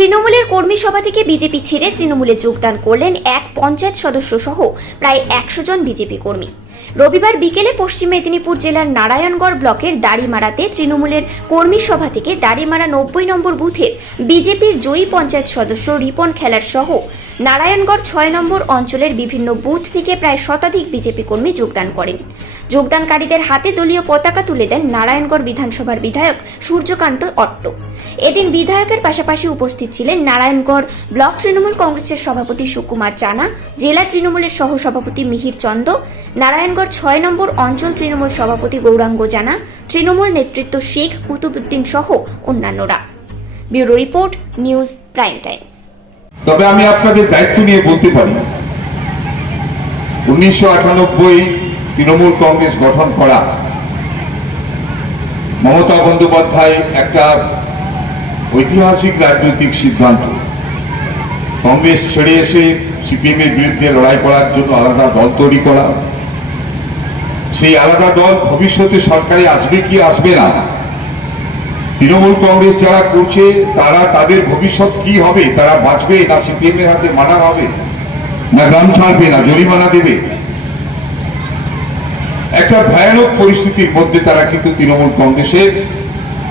তৃণমূলের কর্মী সভা থেকে বিজেপি ছেড়ে তৃণমূলে যোগদান করলেন এক পঞ্চায়েত সদস্য সহ প্রায় একশো জন বিজেপি কর্মী। রবিবার বিকেলে পশ্চিম মেদিনীপুর জেলার নারায়ণগড় ব্লকের দাড়িমারাতে তৃণমূলের কর্মী সভা থেকে দাড়িমারা নব্বই নম্বর বুথের বিজেপির জয়ী পঞ্চায়েত সদস্য রিপন খেলার সহ নারায়ণগড় ছয় নম্বর অঞ্চলের বিভিন্ন বুথ থেকে প্রায় শতাধিক বিজেপি কর্মী যোগদান করেন। যোগদানকারীদের হাতে দলীয় পতাকা তুলে দেন নারায়ণগড় বিধানসভার বিধায়ক সূর্যকান্ত অট্ট। এদিন বিধায়কের পাশাপাশি উপস্থিত ছিলেন নারায়ণগড় ব্লক তৃণমূল কংগ্রেসের সভাপতি সুকুমার জানা জেলা তৃণমূলের সহসভাপতি মিহির চন্দ নারায়ণগড় ছয় নম্বর অঞ্চল তৃণমূল সভাপতি গৌরাঙ্গ জানা, তৃণমূল নেতৃত্ব শেখ, কুতুবুদ্দিন সহ অন্যান্যরা। Bureau report, news prime times. তবে আমি আপনাদের দায়িত্ব নিয়ে বলতে পারি, উনিশশো আটানব্বই তৃণমূল কংগ্রেস গঠন করা, মমতা বন্দ্যোপাধ্যায় একটা ঐতিহাসিক রাজনৈতিক সিদ্ধান্ত। কংগ্রেস ছেড়ে এসে সিপিএম এর বিরুদ্ধে লড়াই করার জন্য আলাদা দল তৈরি করা সেই আলাদা দল ভবিষ্যতে সরকারে আসবে কি আসবে না? তৃণমূল কংগ্রেস যারা করছে, তারা তাদের ভবিষ্যৎ কি হবে? তারা বাঁচবে না সিপিএম এর হাতে মানা হবে? না গ্রাম ছাড়বে, না জরিমানা দেবে? একটা ভয়ানক পরিস্থিতির মধ্যে তারা কিন্তু তৃণমূল কংগ্রেসের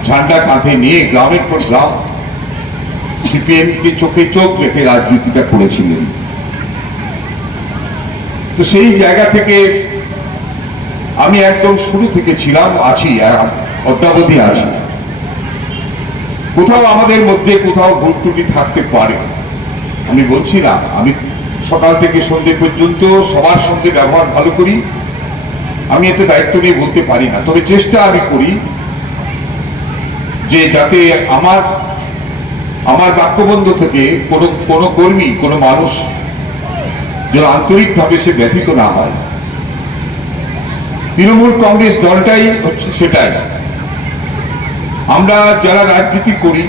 ঝান্ডা কাঁধে নিয়ে গ্রামের পর গ্রাম সিপিএম কে চোখে চোখ রেখে রাজনীতিটা করেছিলেন। তো সেই জায়গা থেকে আমি একদম শুরু থেকে ছিলাম, আছি অদ্যাবধি আছি। কোথাও আমাদের মধ্যে কোথাও ভুল ত্রুটি থাকতে পারে। আমি বলছি না, আমি সকাল থেকে সন্ধ্যে পর্যন্ত সবার সঙ্গে ব্যবহার ভালো করি। আমি এতে দায়িত্ব নিয়ে বলতে পারি না, তবে চেষ্টা আমি করি যে যাতে আমার আমার বাক্যবন্ধ থেকে কোনো কোনো কর্মী, কোনো মানুষ যেন আন্তরিকভাবে সে ব্যথিত না হয়। তৃণমূল কংগ্রেস দলটাই হচ্ছে সেটাই। আমরা যারা রাজনীতি করি,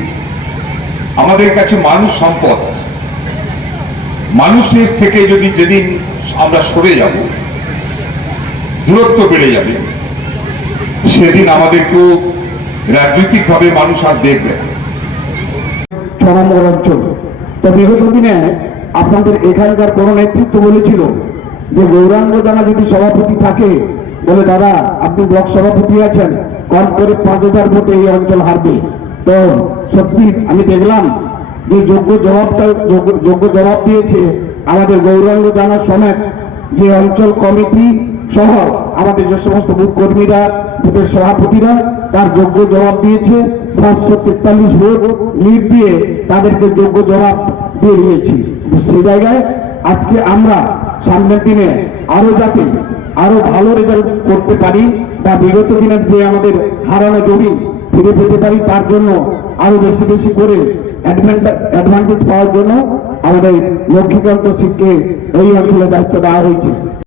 আমাদের কাছে মানুষ সম্পদ। মানুষের থেকে যদি যেদিন আমরা সরে যাব, দূরত্ব বেড়ে যাবে, সেদিন আমাদেরকেও রাজনৈতিকভাবে মানুষ আর দেখবে। অঞ্চল। তো বিগত দিনে আপনাদের এখানকার কোন নেতৃত্ব বলেছিল যে গৌরাঙ্গ জানা যদি সভাপতি থাকে বলে, দাদা, আপনি ব্লক সভাপতি আছেন কম করে পাঁচ হাজার ভোটে এই অঞ্চল হারবে। তো সত্যি, আমি দেখলাম যে যোগ্য জবাবটা, যোগ্য- জবাব দিয়েছে আমাদের গৌরাঙ্গ জানা সমেত যে অঞ্চল কমিটি সহ আমাদের যে সমস্ত বুথ কর্মীরা, বুথের সভাপতিরা, তার যোগ্য জবাব দিয়েছে। সাতশো তেতাল্লিশ ভোট লিড দিয়ে তাদেরকে যোগ্য জবাব দিয়ে দিয়েছি। সেই জায়গায় আজকে আমরা সামনের দিনে আরও যাতে আরও ভালো রেজাল্ট করতে পারি বা বিগত দিনের যে আমাদের হারানো জমি ফিরে পেতে পারি, তার জন্য আরও বেশি বেশি করে অ্যাডভান্টেজ পাওয়ার জন্য আমাদের লক্ষ্মীকান্ত সিংকে এই অঞ্চলে দায়িত্ব দেওয়া হয়েছে।